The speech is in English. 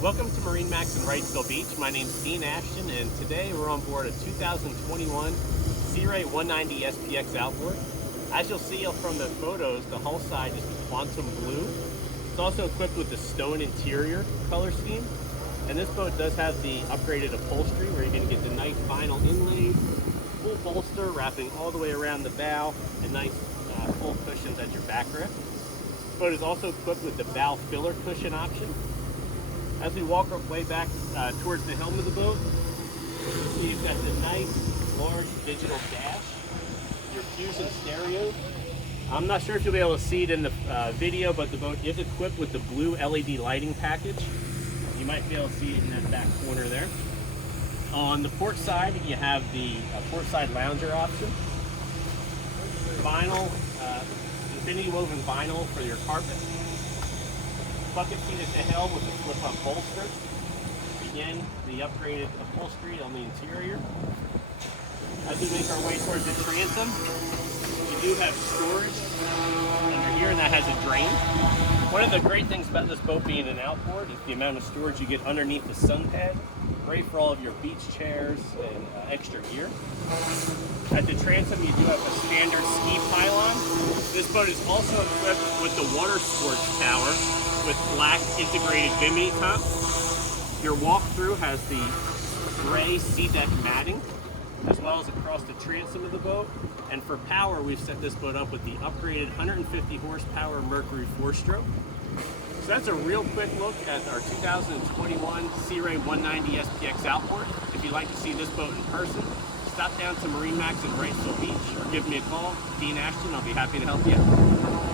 Welcome to MarineMax in Wrightsville Beach. My name is Dean Ashton, and today we're on board a 2021 Sea Ray 190 SPX Outboard. As you'll see from the photos, the hull side is quantum blue. It's also equipped with the stone interior color scheme, and this boat does have the upgraded upholstery where you're going to get the nice vinyl inlays, full bolster wrapping all the way around the bow, and nice full cushions at your backrest. This boat is also equipped with the bow filler cushion option. As we walk our way back towards the helm of the boat, you've got the nice, large digital dash, your Fusion stereo. I'm not sure if you'll be able to see it in the video, but the boat is equipped with the blue LED lighting package. You might be able to see it in that back corner there. On the port side, you have the port side lounger option. Vinyl, infinity woven vinyl for your carpet. Bucket seat at the helm with a flip-up bolster. Again, the upgraded upholstery on the interior. As we make our way towards the transom, you do have storage under here, and that has a drain. One of the great things about this boat being an outboard is the amount of storage you get underneath the sun pad. Great for all of your beach chairs and extra gear. At the transom, you do have a standard ski pylon. This boat is also equipped with the water sports tower with black integrated bimini top. Your walk-through has the gray sea deck matting, as well as across the transom of the boat. And for power, we've set this boat up with the upgraded 150 horsepower Mercury 4-stroke. So that's a real quick look at our 2021 Sea Ray 190 SPX Outboard. If you'd like to see this boat in person, stop down to MarineMax in Wrightsville Beach or give me a call, Dean Ashton. I'll be happy to help you out.